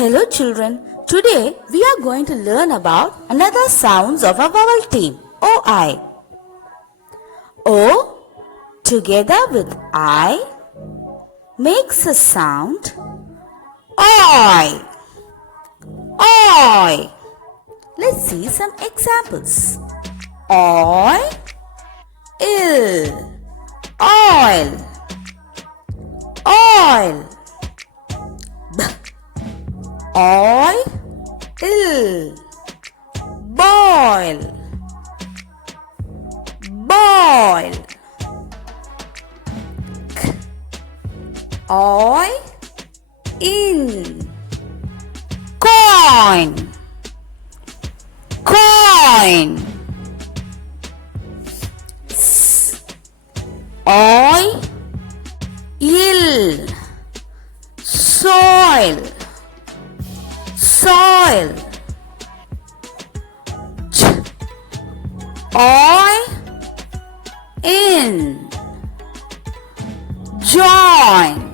Hello children, today we are going to learn about another sounds of a vowel team, O-I. O together with I makes a sound Oi. Oi. Let's see some examples. Oil, oil, oil. Oil, boil, boil. Oil, in, coin, coin. Oil, soil, soil. Oil, in, join,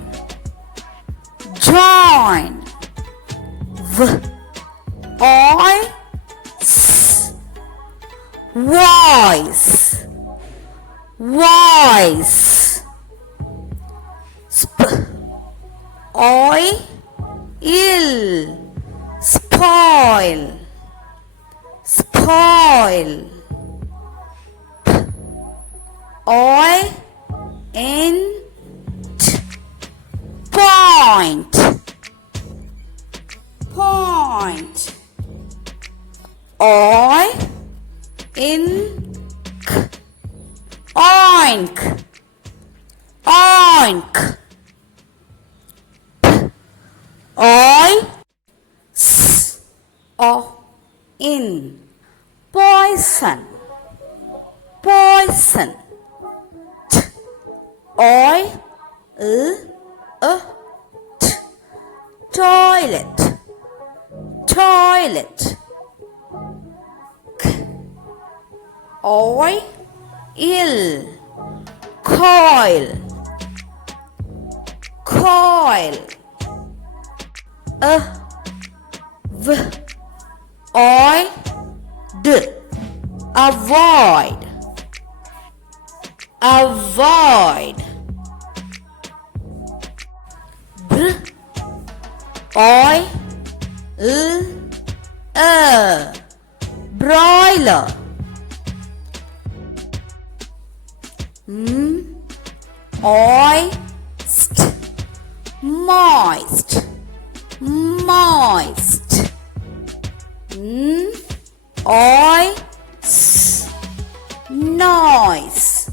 join. Oil, voice, voice. Oil, spoil, spoil. Oil, point, point. Oil, oink, oink. Oil, in, poison, poison. Oil, toilet, toilet. Oil, coil, coil. Avoid, avoid. Broiler. Moist, moist. Noise,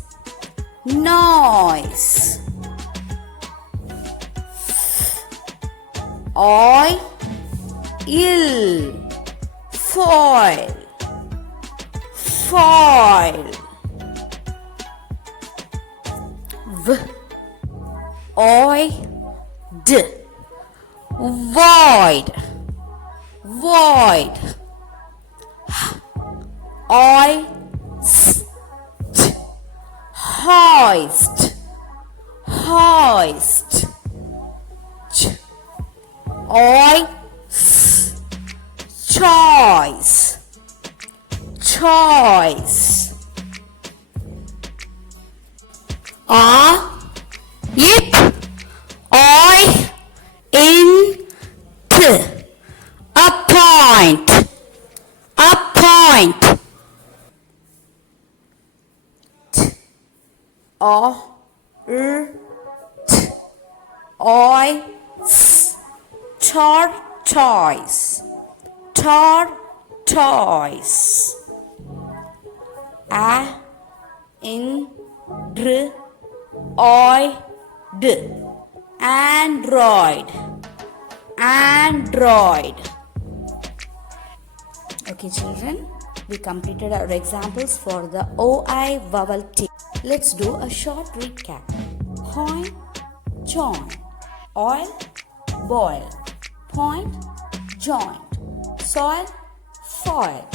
noise. Foil, foil. Void, void. Hoist, hoist. Choice, choice. Appoint, appoint. Tortoise, tortoise. Android, android. Okay children, we completed our examples for the OI vowel team. Let's do a short recap. Coin, join. Oil, boil. Point, joint. Soil, foil.